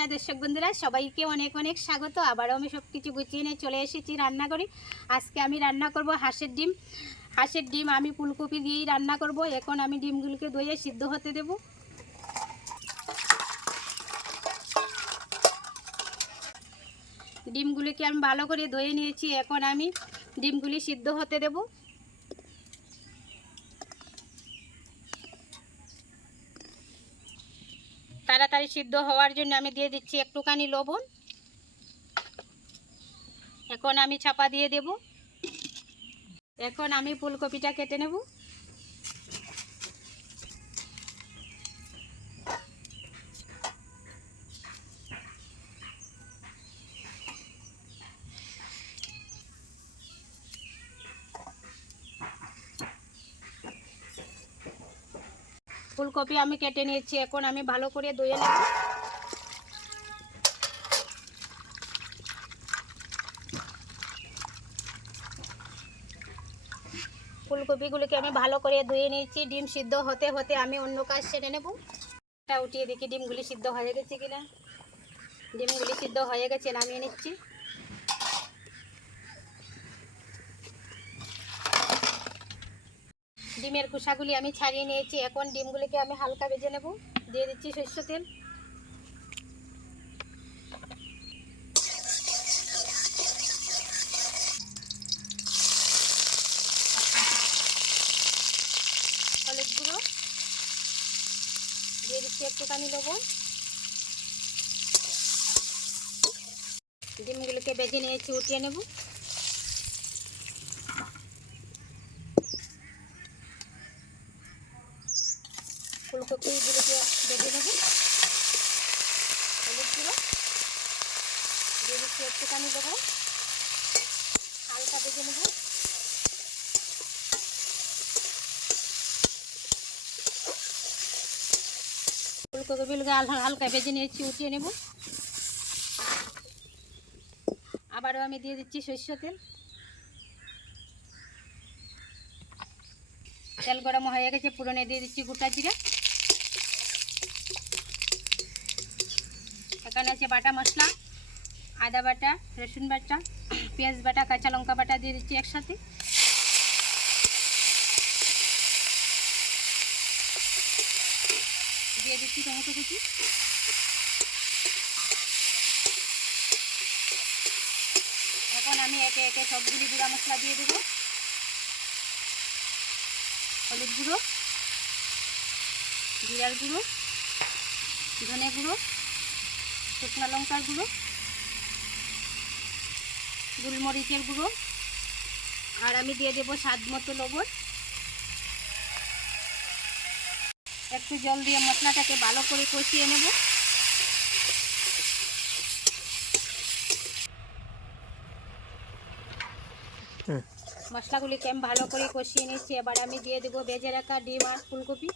নমস্কার দর্শক বন্ধুরা, সবাইকে অনেক অনেক স্বাগত। আবারও আমি সব কিছু গুছিয়ে নিয়ে চলে এসেছি রান্না করি। আজকে আমি রান্না করব হাঁসের ডিম। হাঁসের ডিম আমি ফুলকপি দিয়েই রান্না করব। এখন আমি ডিমগুলোকে ধুয়ে সিদ্ধ হতে দেব। ডিমগুলিকে আমি ভালো করে ধুয়ে নিয়েছি। এখন আমি ডিমগুলি সিদ্ধ হতে দেব। তাড়াতাড়ি সিদ্ধ হওয়ার জন্য আমি দিয়ে দিচ্ছি একটুখানি লবণ। এখন আমি চাপা দিয়ে দেব। এখন আমি ফুলকপিটা কেটে নেব। ফুলকপি আমি কেটে নিয়েছি। এখন আমি ভালো করে ধুয়ে নেব। ফুলকপিগুলোকে আমি ভালো করে ধুয়ে নিয়েছি। ডিম সিদ্ধ হতে হতে আমি অন্য কাজ সেরে নেব। এটা উঠিয়ে দেখি ডিমগুলি সিদ্ধ হয়ে গেছে কিনা। ডিমগুলি সিদ্ধ হয়ে গেছে, নামিয়ে নিচ্ছি। ডিমের খোসাগুলি আমি ছাড়িয়ে নিয়েছি। এখন ডিমগুলিকে আমি হালকা ভেজে নেব। দিয়ে দিচ্ছি সরষের তেল। হলুদ গুঁড়ো দিয়ে দিচ্ছি একটুখানি লবণ। ডিমগুলোকে ভেজে নিয়েছি, উঠিয়ে নেব। ফুলকপিগুলোকে ভেজে নেব। হলুদ গুঁড়ো দিয়ে দিচ্ছি একটুখানি লবণ, হালকা ভেজে নেব। ফুলকপিগুলোকে হালকা ভেজে নিয়েছি, উঠিয়ে নেব। আবারও আমি দিয়ে দিচ্ছি সরষের তেল। তেল গরম হয়ে গেছে, পুরনে দিয়ে দিচ্ছি গোটা জিরা। এখানে আছে বাটা মশলা, আদা বাটা, রসুন বাটা, পেঁয়াজ বাটা, কাঁচা লঙ্কা বাটা দিয়ে দিচ্ছি একসাথে। দিয়ে দিচ্ছি টমেটো কুচি। এখন আমি একে একে সবগুলি গুঁড়া মশলা দিয়ে দেবো। হলুদ গুঁড়ো, জিরার গুঁড়ো, ধনে গুঁড়ো, শুকনো লঙ্কার গুঁড়ো, গোলমরিচের গুঁড়ো, আর আমি দিয়ে দেবো স্বাদ মতো লবণ। একটু জল দিয়ে মশলাটাকে ভালো করে কষিয়ে নেব। মশলাগুলিকে আমি ভালো করে কষিয়ে নিচ্ছি। এবার আমি দিয়ে দেবো ভেজে রাখা ডিম আর ফুলকপি।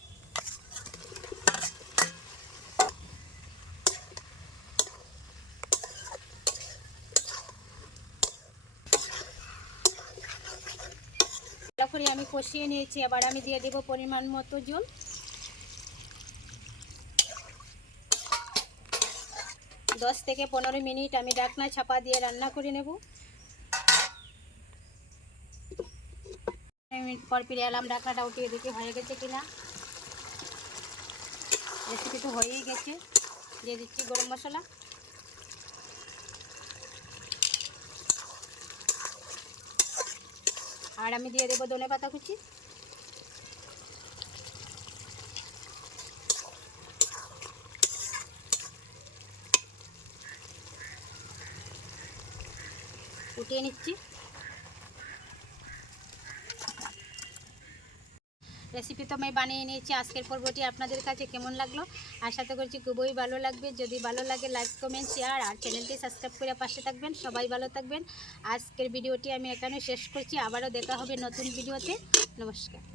ভালো করে আমি কষিয়ে নিয়েছি। এবার আমি দিয়ে দেবো পরিমাণ মতো জল। দশ থেকে 15 মিনিট আমি ঢাকনা চাপা দিয়ে রান্না করে নেব। মিনিট পর ফিরে এলাম। ঢাকনাটা উঠিয়ে দেখি হয়ে গেছে কিনা। রেসিপি তো হয়েই গেছে। দিয়ে দিচ্ছি গরম মশলা, আর আমি দিয়ে দেবো ধনে পাতা কুচি। উঠিয়ে নিচ্ছি। রেসিপি তো আমি বানিয়ে নিয়েছি। আজকের পর্বটি আপনাদের কাছে কেমন লাগলো আশা করছি খুবই ভালো লাগবে। যদি ভালো লাগে লাইক কমেন্ট শেয়ার আর চ্যানেলটি সাবস্ক্রাইব করে পাশে থাকবেন। সবাই ভালো থাকবেন। আজকের ভিডিওটি আমি এখানে শেষ করছি। আবারও দেখা হবে নতুন ভিডিওতে। নমস্কার।